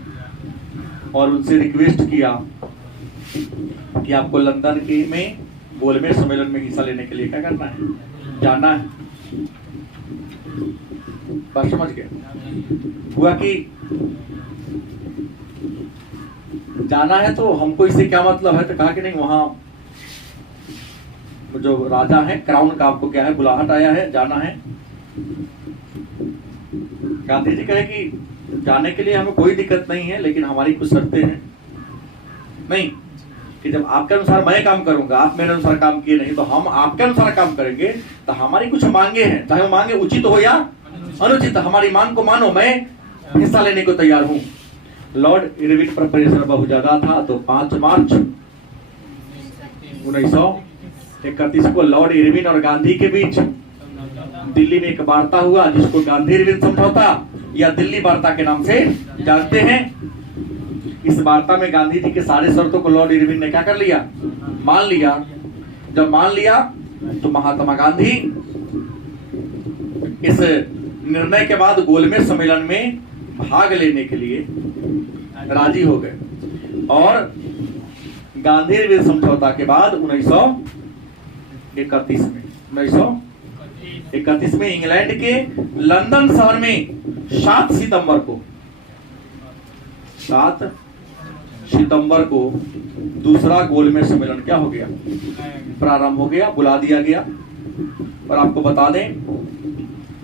और उनसे रिक्वेस्ट किया कि आपको लंदन के में गोलमेज सम्मेलन में हिस्सा लेने के लिए क्या करना है? जाना है। बात समझ गए? हुआ कि जाना है तो हमको इससे क्या मतलब है? तो कहा कि नहीं, वहां जो राजा है क्राउन का आपको क्या है बुलाहट आया है, जाना है। गांधी जी कहे कि जाने के लिए हमें कोई दिक्कत नहीं है, लेकिन हमारी कुछ शर्तें हैं। नहीं कि जब आपके अनुसार मैं काम करूंगा, आप मेरे अनुसार काम किए नहीं तो हम आपके अनुसार काम करेंगे, तो हमारी कुछ मांगे हैं, चाहे वो मांगे उचित हो या अनुचित, हमारी मांग को मानो, मैं हिस्सा लेने को तैयार हूं। लॉर्ड इरविन पर प्रेशर बहुत ज्यादा था। तो 5 मार्च 1931 को लॉर्ड इरविन और गांधी के बीच दिल्ली में एक वार्ता हुआ, जिसको गांधी इरविन समझौता या दिल्ली वार्ता के नाम से जानते हैं। इस वार्ता में गांधी जी के सारे शर्तों को लॉर्ड इरविन ने क्या कर लिया? मान लिया। जब मान लिया तो महात्मा गांधी इस निर्णय के बाद गोलमेज सम्मेलन में भाग लेने के लिए राजी हो गए। और गांधी इरविन समझौता के बाद 1931 में इंग्लैंड के लंदन शहर में 7 सितंबर को दूसरा गोलमेज सम्मेलन क्या हो गया? प्रारंभ हो गया, बुला दिया गया। और आपको बता दें,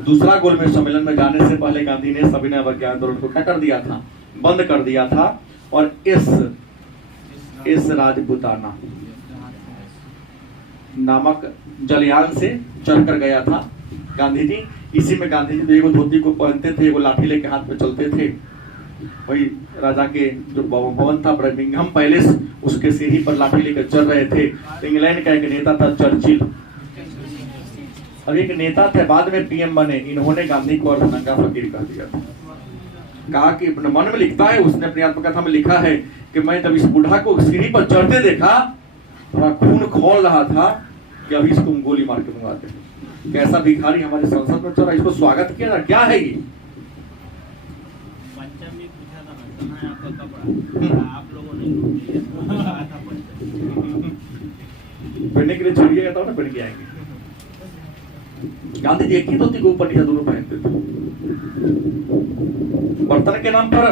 दूसरा गोलमेज सम्मेलन में जाने से पहले गांधी ने सविनय अवज्ञा आंदोलन को क्या कर दिया था? बंद कर दिया था। और इस राजपूताना नामक जलयान से चढ़कर गया था गांधी जी। इसी में गांधी जी एगो धोती को पहनते थे, एगो लाठी लेके हाथ में चलते थे। वही राजा के जो भवन था बर्मिंघम पैलेस, उसके सीढ़ी पर लाठी लेकर चल रहे थे। इंग्लैंड का एक नेता था चर्चिल, और एक नेता थे बाद में पीएम बने, इन्होंने गांधी को अर्धनंगा फकीर कह दिया था। कहा कि अपने मन में लिखता है, उसने अपनी आत्मकथा में लिखा है कि मैं जब इस बूढ़ा को सीढ़ी पर चढ़ते देखा, थोड़ा खून खौल रहा था कि अभी इसको गोली मार के मंगवाते। कैसा भिखारी हमारे संसद में चला, इसको स्वागत किया ना, क्या है ये? पहनने के लिए छोड़िएगा तो ना पहन के आएंगे। गांधी जी एक ही धोती को ऊपर नीचे दोनों पहनते थे। बर्तन के नाम पर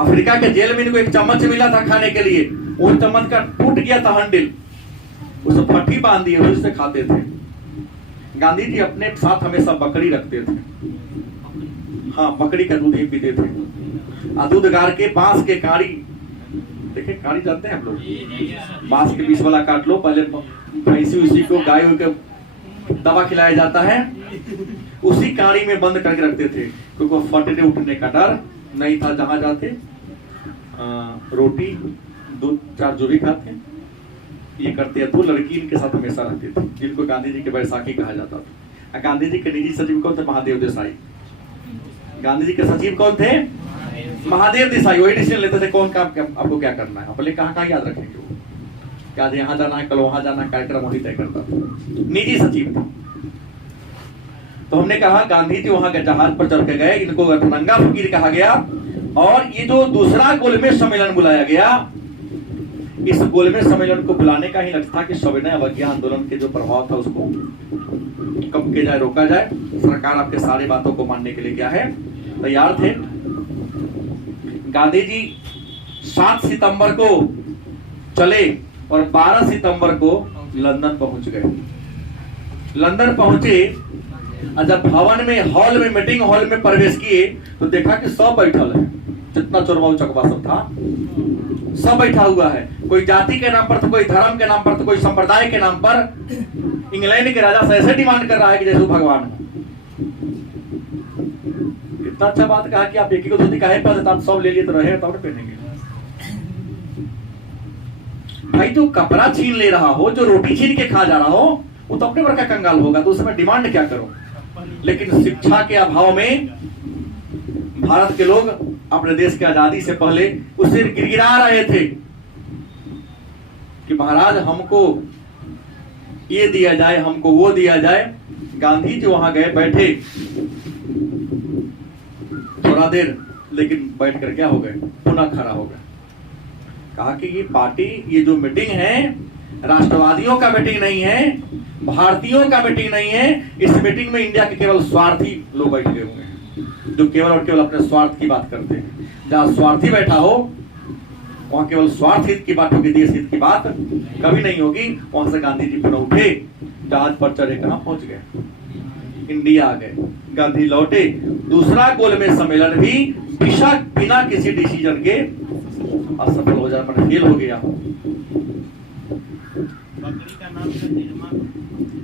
अफ्रीका के जेल में इनको एक चम्मच मिला था खाने के लिए, वो चम्मच का टूट गया था हैंडल, उसे फटी बांध दी, उससे खाते थे। गांधी जी अपने साथ हमेशा बकरी रखते थे। हाँ, बकरी का दूध ही पीते थे। दूध गार के बांस के काड़ी, देखे काड़ी जानते हैं आप लोग, बांस के बीच वाला काट लो, पहले भैंसी उसी को गाय को दवा खिलाया जाता है, उसी काड़ी में बंद करके रखते थे, क्योंकि फटने उठने का डर नहीं था। जहां जाते रोटी दूध चार जो भी खाते ये करते हैं। तो लड़की इनके साथ हमेशा रहती थी, जिनको गांधी जी के बैसाखी कहा जाता था। गांधी जी के निजी सचिव कौन थे? महादेव देसाई। गांधी जी के सचिव कौन थे? महादेव देसाई। वही डिसीजन लेते थे कौन काम आपको क्या करना है, अपने कहाँ याद रखेंगे वो, क्या यहाँ जाना है, कल वहां जाना है, कार्यक्रम वही तय करता था, निजी सचिव था। तो हमने कहा गांधी जी वहां के जहाज पर चढ़ के गए, इनको अर्धनंगा फकीर कहा गया। और ये जो दूसरा गोलमेज सम्मेलन बुलाया गया, इस गोलमेज सम्मेलन को बुलाने का ही लक्ष्य था कि सविनय अवज्ञा आंदोलन के जो प्रभाव था उसको कम किया जाए, रोका जाए। सरकार आपके सारी बातों को मानने के लिए क्या है, तैयार थे। गांधी जी 7 सितंबर को चले और 12 सितंबर को लंदन पहुंच गए। लंदन पहुंचे और जब भवन में हॉल में मीटिंग हॉल में प्रवेश किए तो देखा कि सब बैठल है, जितना चोरवा चकवा सब था सब बैठा हुआ है। कोई जाति के नाम पर तो, कोई धर्म के नाम पर तो, कोई संप्रदाय के नाम पर। इंग्लैंड के राजा से ऐसे डिमांड कर रहा है कि जैसे भगवान है। इतना अच्छा बात कहा कि आप एक ही को धोती काहे पहनते, आप सब ले लिए तो रहे तब पहनेंगे। भाई जो कपड़ा छीन ले रहा हो, जो रोटी छीन के खा जा रहा हो, वो तो अपने वर्ग का कंगाल होगा, तो उसमें डिमांड क्या करो। लेकिन शिक्षा के अभाव में भारत के लोग अपने देश की आजादी से पहले उसे गिड़गिड़ा रहे थे कि महाराज हमको ये दिया जाए, हमको वो दिया जाए। गांधी जी वहां गए, बैठे थोड़ा देर, लेकिन बैठ कर क्या हो गए, पुनः खड़ा हो गए। कहा कि ये पार्टी, ये जो मीटिंग है, राष्ट्रवादियों का मीटिंग नहीं है, भारतीयों का मीटिंग नहीं है। इस मीटिंग में इंडिया के केवल स्वार्थी लोग बैठे हुए हैं, जो केवल और केवल अपने स्वार्थ की बात करते हैं। जहां स्वार्थी बैठा हो वहां केवल स्वार्थ हित की बात होगी, देश हित की बात कभी नहीं होगी। वहां से गांधी जी पुनः उठे, जहाज पर चढ़े, कहां पहुंच गए, इंडिया आ गए। गांधी लौटे, दूसरा गोलमेज सम्मेलन भी बिना किसी डिसीजन के असफल हो जाए, पर फेल हो गया। बकरी का नाम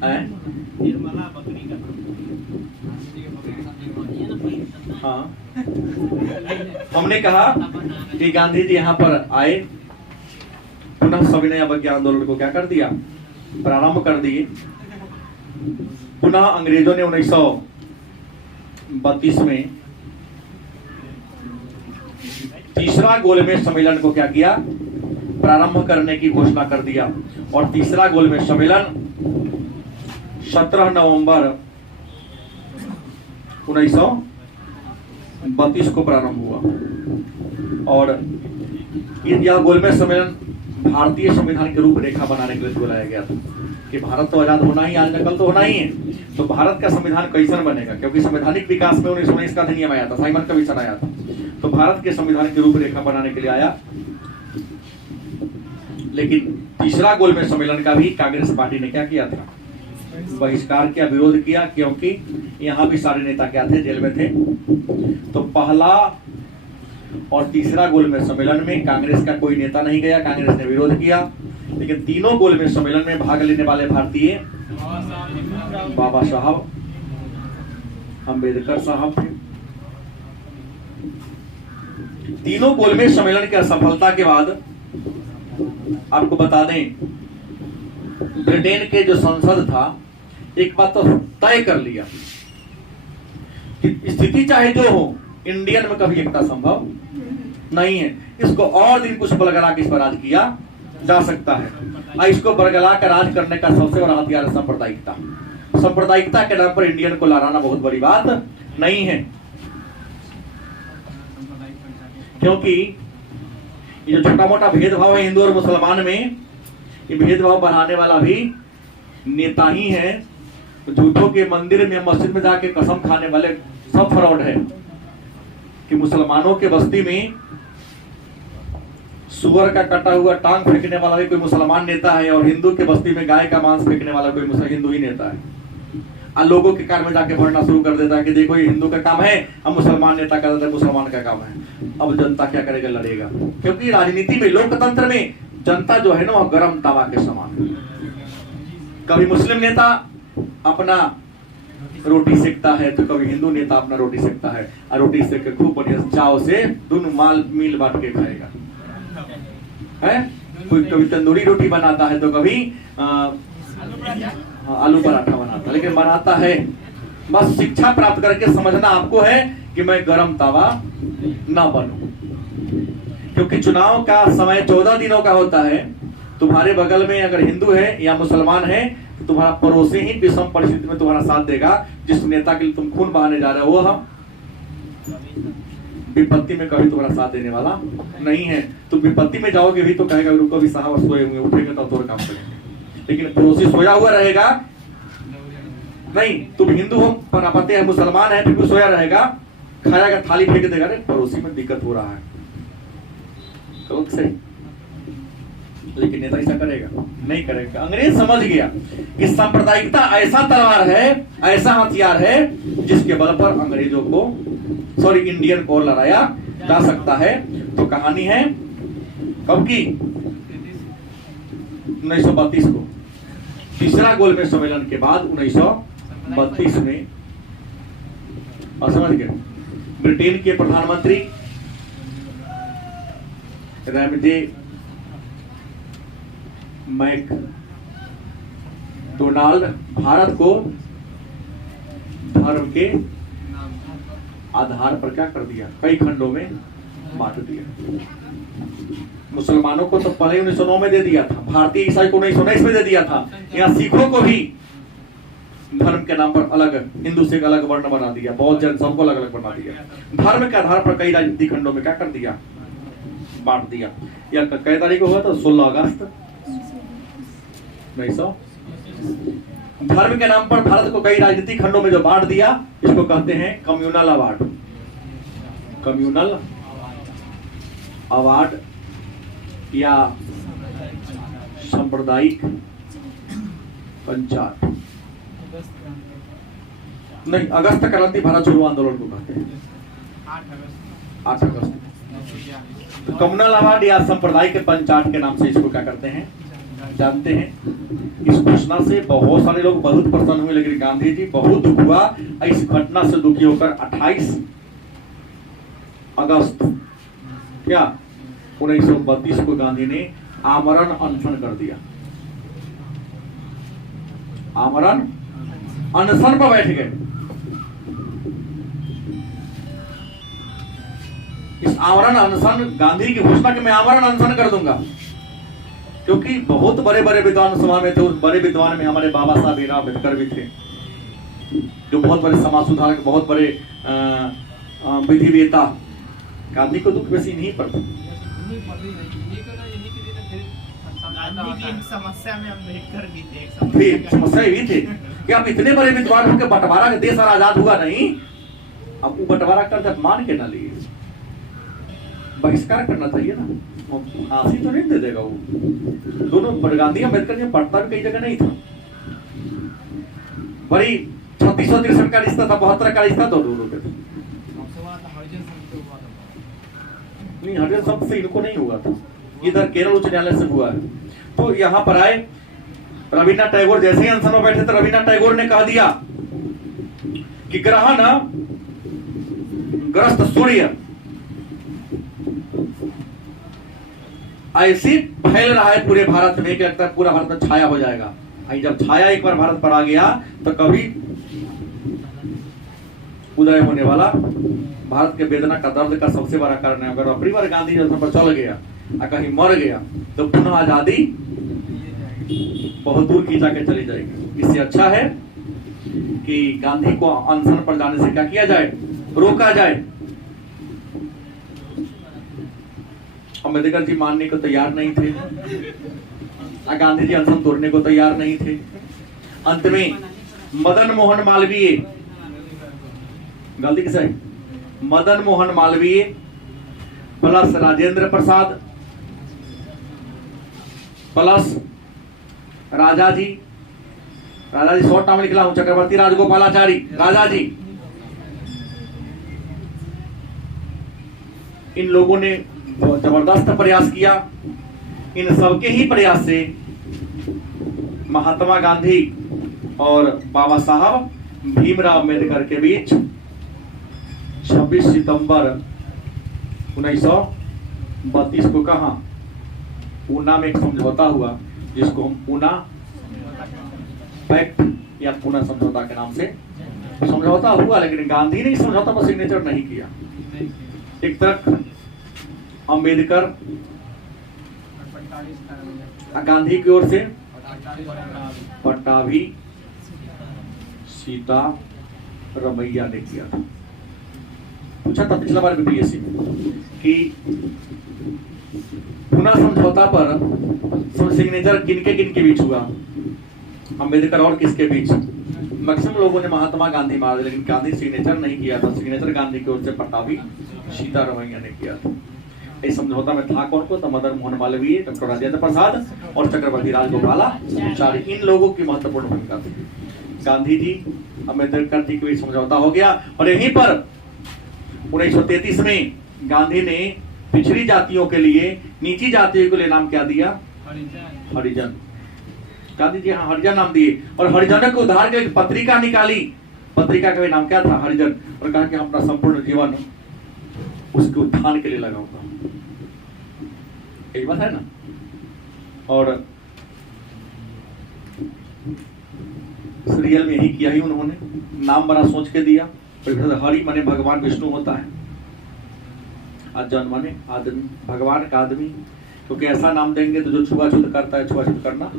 है निर्मला, बकरी का नाम। हाँ, हमने कहा कि गांधी जी यहाँ पर आए, पुनः सविनय अवज्ञा आंदोलन को क्या कर दिया, प्रारंभ कर दिए। पुनः अंग्रेजों ने 1932 में तीसरा गोलमेज सम्मेलन को क्या किया, प्रारंभ करने की घोषणा कर दिया। और तीसरा गोलमेज सम्मेलन 17 नवंबर 1932 को प्रारंभ हुआ। और यह गोलमेज सम्मेलन भारतीय संविधान की रूपरेखा बनाने के लिए बुलाया गया था कि भारत तो आजाद होना ही, आज न कल तो होना ही है, तो भारत का संविधान कैसा बनेगा, क्योंकि संवैधानिक विकास में 1919 का अधिनियम आया था, साइमन कमीशन आया था, तो भारत के संविधान की रूपरेखा बनाने के लिए आया। लेकिन तीसरा गोलमेज सम्मेलन का भी कांग्रेस पार्टी ने क्या किया था, बहिष्कार किया, विरोध किया, क्योंकि यहाँ भी सारे नेता क्या थे, जेल में थे। तो पहला और तीसरा गोलमेज सम्मेलन में कांग्रेस का कोई नेता नहीं गया, कांग्रेस ने विरोध किया। लेकिन तीनों गोलमेज सम्मेलन में भाग लेने वाले भारतीय बाबा साहब अम्बेडकर साहब थे। तीनों गोलमेज सम्मेलन की असफलता के बाद आपको बता दें, ब्रिटेन के जो संसद था, एक बात तो तय कर लिया कि स्थिति चाहे जो हो, इंडियन में कभी एकता संभव नहीं है। इसको और दिन कुछ बरगला के इस पर राज किया जा सकता है। इसको बरगला कर राज करने का सबसे बड़ा हथियार है सांप्रदायिकता। सांप्रदायिकता के नाम पर इंडियन को लड़ाना बहुत बड़ी बात नहीं है, क्योंकि ये जो छोटा मोटा भेदभाव है हिंदू और मुसलमान में, ये भेदभाव बढ़ाने वाला भी नेता ही है। झूठों के मंदिर में, मस्जिद में जाके कसम खाने वाले सब फ्रॉड है। कि मुसलमानों के बस्ती में सुअर का कटा हुआ टांग फेंकने वाला भी कोई मुसलमान नेता है, और हिंदू के बस्ती में गाय का मांस फेंकने वाला कोई हिंदू ही नेता है। लोगों के कार में जाके भरना शुरू कर देता है कि देखो ये हिंदू का काम है, अब मुसलमान नेता का मुसलमान का काम है। अब जनता क्या करेगा, लड़ेगा। क्योंकि राजनीति में, लोकतंत्र में जनता जो है ना, वह गर्म तवा के समान। कभी मुस्लिम नेता अपना रोटी सेकता है, तो कभी हिंदू नेता अपना रोटी सेकता है, और रोटी सेक के खूब बढ़िया चाव से दोनों माल मिल बांट के खाएगा, है। कोई कभी तंदूरी रोटी बनाता है, तो कभी आलू पराठा बनाता है, लेकिन बनाता है। बस शिक्षा प्राप्त करके समझना आपको है कि मैं गरम तवा ना बनूं, क्योंकि चुनाव का समय 14 दिनों का होता है। तुम्हारे बगल में अगर हिंदू है या मुसलमान है, तो तुम्हारा पड़ोसी ही विषम परिस्थिति में तुम्हारा साथ देगा। जिस नेता के लिए तुम खून बहाने जा रहे हो, वो विपत्ति में कभी तुम्हारा साथ देने वाला नहीं है। तुम विपत्ति में जाओगे भी तो कहेगा रुको भी साहब, सोए हुए, उठेंगे तो और काम करेंगे। लेकिन पड़ोसी सोया हुआ रहेगा नहीं। तुम हिंदू हो, पते है मुसलमान है, फिर भी सोया रहेगा, खाएगा, थाली फेंक देगा, पड़ोसी में दिक्कत हो रहा है, तो सही। लेकिन नेता ऐसा करेगा नहीं, करेगा। अंग्रेज समझ गया कि सांप्रदायिकता ऐसा तलवार है, ऐसा हथियार है, जिसके बल पर अंग्रेजों को, सॉरी, इंडियन को लड़ाया जा सकता है। तो कहानी है कब की, 1932 को, तीसरा गोलमेज सम्मेलन के बाद 1932 में, और समझ गए, ब्रिटेन के प्रधानमंत्री रैमजे मैकडोनाल्ड भारत को धर्म के आधार पर क्या कर दिया, कई खंडों में बांट दिया। मुसलमानों को तो पहले 1909 में दे दिया था, भारतीय ईसाई को 1919 में दे दिया था। यहाँ सिखों को भी धर्म के नाम पर अलग, हिंदू से अलग वर्ण बना दिया, बौद्ध जैन सबको अलग अलग बना दिया। धर्म के आधार पर कई राजनीतिक खंडों में क्या कर दिया, बांट दिया। यह कई तारीख को हुआ था, 16 अगस्त 1900। धर्म के नाम पर भारत को कई राजनीतिक खंडों में जो बांट दिया, इसको कहते हैं कम्युनल अवार्ड। कम्युनल अवार्ड या सांप्रदायिक पंचायत नहीं, अगस्त क्रांति भारत छोड़ो आंदोलन को कहते हैं, 8 अगस्त। कम्युनल अवार्ड या सांप्रदायिक पंचायत के नाम से इसको क्या करते हैं, जानते हैं। इस घोषणा से बहुत सारे लोग बहुत प्रसन्न हुए, लेकिन गांधी जी बहुत दुख हुआ। इस घटना से दुखी होकर 28 अगस्त क्या 1932 को गांधी ने आमरण अनशन कर दिया। आमरण अनशन पर बैठ गए। इस आमरण अनशन, गांधी की घोषणा कि मैं आमरण अनशन कर दूंगा, क्योंकि बहुत बड़े बड़े विद्वान सभा में थे। उस बड़े विद्वान में हमारे बाबा साहब भीमराव अम्बेडकर भी थे, जो बहुत बड़े समाज सुधारक, बहुत बड़े विधिवेता। गांधी को दुख बेसी नहीं पड़ता। समस्या में अम्बेडकर भी थे, समस्या भी थे कि आप इतने बड़े विद्वान होकर बंटवारा के देश आजाद हुआ नहीं, अब वो बंटवारा कर मान के ना लिए, बहिष्कार करना चाहिए ना। फांसी तो नहीं दे देगा वो। दोनों गांधी अम्बेडकर ने पढ़ता भी कई जगह नहीं था। बड़ी 36 का रिश्ता था, 72 का रिश्ता तो दोनों के था। नहीं, हरिजन संघ से इनको नहीं हुआ था, इधर केरल उच्च न्यायालय से हुआ है। तो यहाँ पर आए रविन्द्रनाथ टैगोर, जैसे ही अनशन में बैठे थे, रविन्द्रनाथ टैगोर ने कह दिया कि ग्रहण ग्रस्त सूर्य ऐसी फैल रहा है पूरे भारत में कि लगता है पूरा भारत में छाया हो जाएगा। जब छाया एक बार भारत पर आ गया तो कभी उदय होने वाला भारत के वेदना का, दर्द का सबसे बड़ा कारण है। अगर अपनी बार गांधी जब पर चल गया और कहीं मर गया तो पुनः आजादी बहुत दूर खींचा के चली जाएगी। इससे अच्छा है कि गांधी को अनशन पर जाने से क्या किया जाए, रोका जाए। अम्बेडकर जी मानने को तैयार नहीं थे, गांधी जी अनशन तोड़ने को तैयार नहीं थे। अंत में मदन मोहन मालवीय, गलती किसे, मदन मोहन मालवीय प्लस राजेंद्र प्रसाद प्लस राजा जी शॉर्ट नाम लिखला हूं, चक्रवर्ती राजगोपालाचारी, राजा जी, इन लोगों ने जबरदस्त प्रयास किया। इन सबके ही प्रयास से महात्मा गांधी और बाबा साहब भीमराव अम्बेडकर के बीच 26 सितंबर 1932 को कहा पूना में एक समझौता हुआ, जिसको हम पूना पैक्ट या पूना समझौता के नाम से समझौता हुआ। लेकिन गांधी ने इस समझौता पर सिग्नेचर नहीं किया। एक तरफ अम्बेडकर गांधी की ओर से पट्टाभी सीता रमैया ने किया था। पूछा था पिछला बार बीपीएससी कि पूना समझौता पर सिग्नेचर किनके बीच हुआ, अम्बेडकर और किसके बीच। मैक्सिमम लोगों ने महात्मा गांधी मार दिया, लेकिन गांधी सिग्नेचर नहीं किया था। सिग्नेचर गांधी की ओर से पट्टाभी सीता रमैया ने किया था। इस समझौता में था कौन को, तो मदन मोहन मालवीय, डॉक्टर राजेंद्र प्रसाद और चक्रवर्ती राजगोपालाचारी, इन लोगों की महत्वपूर्ण भूमिका थी। गांधी जी अम्बेडकर जी के बीच समझौता हो गया और यहीं पर 1933 में गांधी ने पिछड़ी जातियों के लिए, नीची जातियों के लिए नाम क्या दिया, हरिजन। गांधी जी हरिजन नाम दिए और हरिजनों के उद्धार के लिए पत्रिका निकाली। पत्रिका का भी नाम क्या था, हरिजन, और कहा कि हम अपना संपूर्ण जीवन उसके उत्थान के लिए लगाऊंगा। यही बात है ना। और सीरियल में यही किया ही उन्होंने, नाम बड़ा सोच के दिया। हरि माने भगवान विष्णु होता है, अजन माने आदमी, भगवान का आदमी, क्योंकि ऐसा नाम देंगे तो जो छुआछूत करता है छुआछूत करना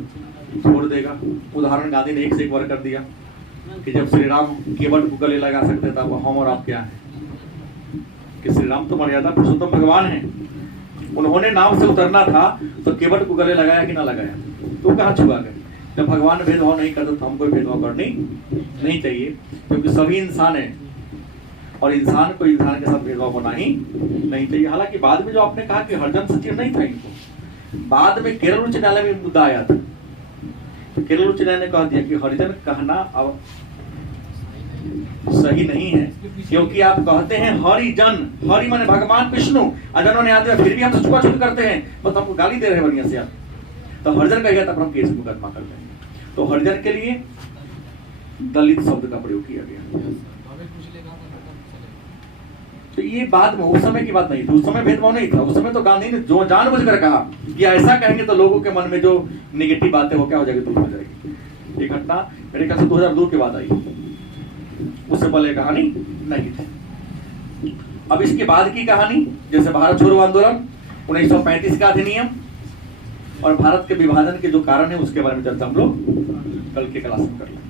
छोड़ देगा। उदाहरण गांधी ने एक से एक बार कर दिया कि जब श्री राम केवट को गले लगा सकते थे, हम और आप क्या है कि श्री राम तो मर्यादा पुरुषोत्तम भगवान है। उन्होंने नाम से उतरना था तो केवट को गले लगाया कि ना लगाया, तो कहाँ छुआ गए। जब भगवान भेदभाव नहीं करते तो हमको भेदभाव करनी नहीं चाहिए, क्योंकि सभी इंसान है और इंसान को इंसान के साथ भेदभाव होना ही नहीं चाहिए। हालांकि बाद में जो आपने कहा कि हरिजन सचिव नहीं था इनको, बाद में केरल उच्च न्यायालय में मुद्दा आया था, तो केरल उच्च न्यायालय ने कह दिया कि हरिजन कहना अब सही नहीं है, क्योंकि आप कहते हैं हरिजन, हरि माने भगवान विष्णु, अजनों ने आते फिर भी हम छुआछूत करते हैं, बस हमको गाली दे रहे हैं बढ़िया से आप, तो हरिजन कहेगा तब हम केस मुकदमा कर लेंगे। तो हरिजन के लिए दलित शब्द का प्रयोग किया गया। तो ये बाद में, उस समय की बात नहीं थी, उस समय भेदभाव नहीं था। उस समय तो गांधी ने जो जानबूझकर कहा कि ऐसा कहेंगे तो लोगों के मन में जो नेगेटिव बातें वो क्या हो जाएगी, दूर हो जाएगी। ये घटना मेरे ख्याल से 2002 के बाद आई, उससे पहले कहानी नहीं थी। अब इसके बाद की कहानी, जैसे भारत छोड़ो आंदोलन, 1935 का अधिनियम और भारत के विभाजन के जो कारण है उसके बारे में चर्चा हम लोग कल के क्लास में कर लेंगे।